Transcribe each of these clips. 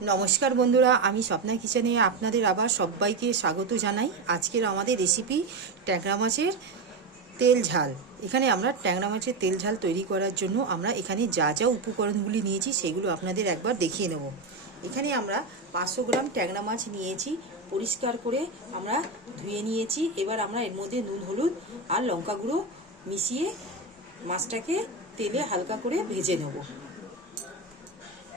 नमस्कार बंधुरा आमी स्वप्ना किचेने आपनादेर आबार सबाइके स्वागत जानाई। आजकेर आमादेर रेसिपि टैंगरा माछेर तेल झाल। एखाने आमरा टैंगरा माछेर तेल झाल तैरी करार जोन्नो आमरा एखाने जा जा उपकरणगुली नियेछि सेगुलो आपनादेर एकबार देखिए नेब। एखाने आमरा 500 ग्राम टैंगरा माछ नियेछि, परिष्कार करे आमरा धुए नियेछि। एबार आमरा एर मध्ये नुन हलुद आर लंका गुঁড়ো मिशिए माछटाके तेले हालका करे भेजे नेब।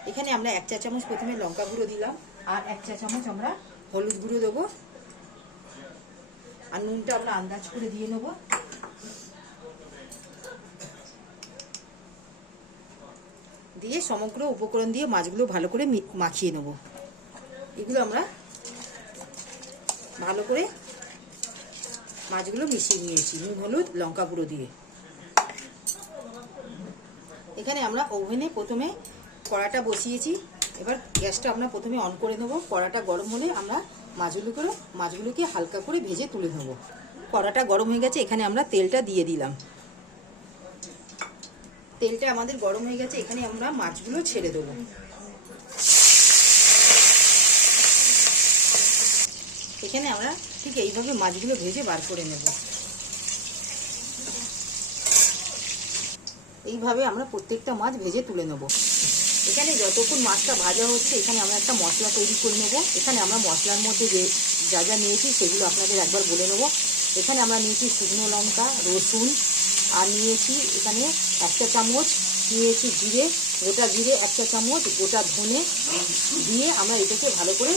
एखाने आमरा 1 चा चामच प्रथमे लंका गुঁড়ো दिलाम और 1 चा चामच आमरा हलुद गुঁড়ো देब और नुनटा आमरा आंदाज करे दिए नेब। दिए समग्र उपकरण दिए माछगुलो भालो करे माखिए नेब। एगुलो आमरा भालो करे माछगुलो मिशिए निয়েছি নুন हलुद लंका गुঁড়ো दिए। एखाने आमरा ओभेने प्रथमे कड़ाटा बसिएছি। এবার গ্যাসটা আমরা প্রথমে অন করে নেব। কড়াটা গরম হলে আমরা মাছগুলোকে হালকা করে ভেজে তুলে নেব। কড়াটা গরম হয়ে গেছে, এখানে আমরা তেলটা দিয়ে দিলাম। তেলটা আমাদের গরম হয়ে গেছে, এখানে আমরা মাছগুলো ছেড়ে দেব। এখানে আমরা ঠিক এইভাবে মাছগুলো ভেজে বার করে নেব। এইভাবে আমরা প্রত্যেকটা মাছ ভেজে তুলে নেব। এখানে যতক্ষণ মাছটা ভাজা হচ্ছে এখানে আমরা একটা মশলা তৈরি করে নেব। এখানে আমরা মশলার মধ্যে যে যা যা নিয়েছি সেগুলো আপনাদের একবার বলে নেব। এখানে আমরা নিয়েছি শুকনো লঙ্কা, রসুন আর নিয়েছি এখানে 1 চা চামচ নিয়েছি জিরে, গোটা জিরে 1 চা চামচ, গোটা ধনে দিয়ে আমরা এটাকে ভালো করে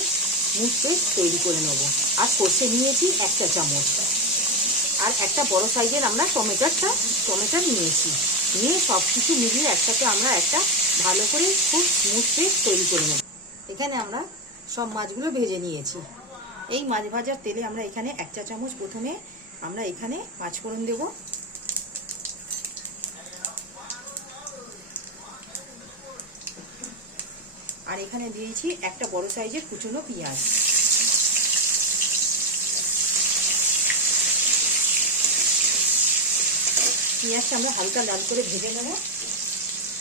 স্মুথ পেস্ট তৈরি করে নেব। আর সর্ষে নিয়েছি 1 চা চামচ আর একটা বড় সাইজের আমরা টমেটো নিয়েছি। নিয়ে সব কিছু মিলিয়ে একসাথে আমরা একটা ভালো করে খুব স্মুথ পেস্ট তৈরি করে নেব। এখানে আমরা সব মাছগুলো ভেজে নিয়েছি। এই মাছ ভাজার তেলে আমরা এখানে 1 চা চামচ প্রথমে আমরা এখানে পাঁচফোড়ন দেব। আর এখানে দিয়েছি একটা বড় সাইজের কুচনো পেঁয়াজ। পেঁয়াজটা আমরা হালকা লাল করে ভেজে নেব।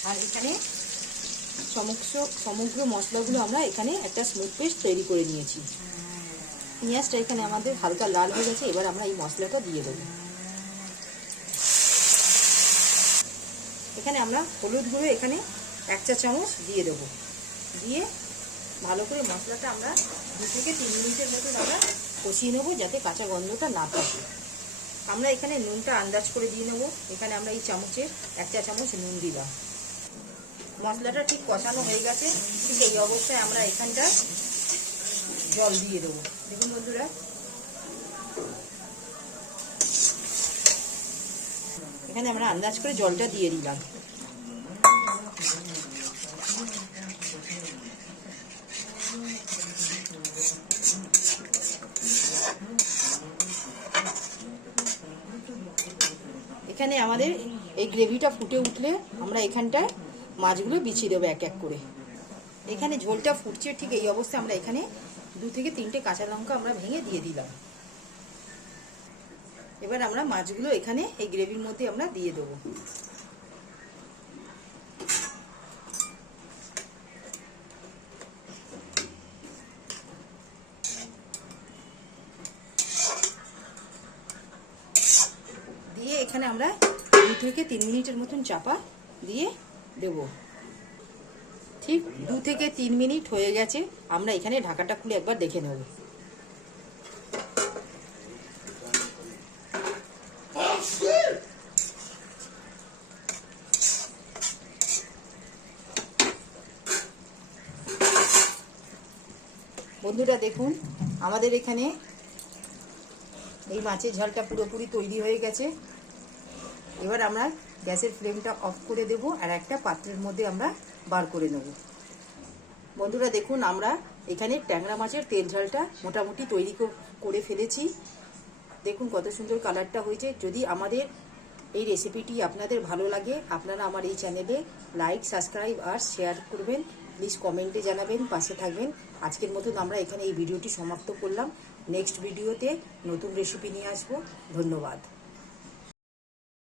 আর এখানে সমগ্র মশলাগুলো আমরা এখানে একটা স্মুথ পেস্ট তৈরি করে নিয়েছি। পেঁয়াজটা এখানে আমাদের হালকা লাল হয়ে গেছে, এবার আমরা এই মশলাটা দিয়ে দেব। এখানে আমরা হলুদ গুঁড়ো এখানে 1 চা চামচ দিয়ে দেব। দিয়ে ভালো করে মশলাটা আমরা 2 থেকে 3 মিনিটের মতো আমরা কষিয়ে নেব যাতে কাঁচা গন্ধটা না থাকে। আমরা এখানে নুনটা আন্দাজ করে দিয়ে নেব। এখানে আমরা এই চামচের 1 চা চামচ নুন দিলাম। মশলাটা ঠিক কষানো হয়ে গেছে, ঠিক এই অবস্থায় আমরা এখানটা জল দিয়ে দেবো। দেখুন বন্ধুরা, এখানে আমরা আন্দাজ করে জলটা দিয়ে দিলাম। এখানে আমাদের এই গ্রেভিটা ফুটে উঠলে আমরা এখানটায় মাছগুলো বিছিয়ে দেবো এক এক করে। এখানে ঝোলটা ফুটছে, ঠিক এই অবস্থায় আমরা এখানে 2 থেকে 3টে কাঁচা লঙ্কা আমরা ভেঙে দিয়ে দিলাম। এবার আমরা মাছগুলো এখানে এই গ্রেভির মধ্যে আমরা দিয়ে দেবো। দিয়ে এখানে আমরা 2 থেকে 3 মিনিটের মতন চাপা দিয়ে দেব। ঠিক 2 থেকে 3 মিনিট হয়ে গেছে, আমরা এখানে ঢাকাটা খুলে একবার দেখে নেব। বন্ধুরা দেখুন, আমাদের এখানে এই মাছের ঝালটা পুরোপুরি তৈরি হয়ে গেছে। এবার আমরা গ্যাসের ফ্লেমটা অফ করে দেব আর একটা পাত্রের মধ্যে আমরা বার করে নেব। বন্ধুরা দেখুন, আমরা এখানে ট্যাংরা মাছের তেল ঝালটা মোটামুটি তৈরি করে ফেলেছি। দেখুন কত সুন্দর কালারটা হয়েছে। যদি আমাদের এই রেসিপিটি আপনাদের ভালো লাগে, আপনারা আমার এই চ্যানেলে লাইক, সাবস্ক্রাইব আর শেয়ার করবেন। প্লিজ কমেন্টে জানাবেন, পাশে থাকবেন। আজকের মতন আমরা এখানে এই ভিডিওটি সমাপ্ত করলাম। নেক্সট ভিডিওতে নতুন রেসিপি নিয়ে আসবো। ধন্যবাদ।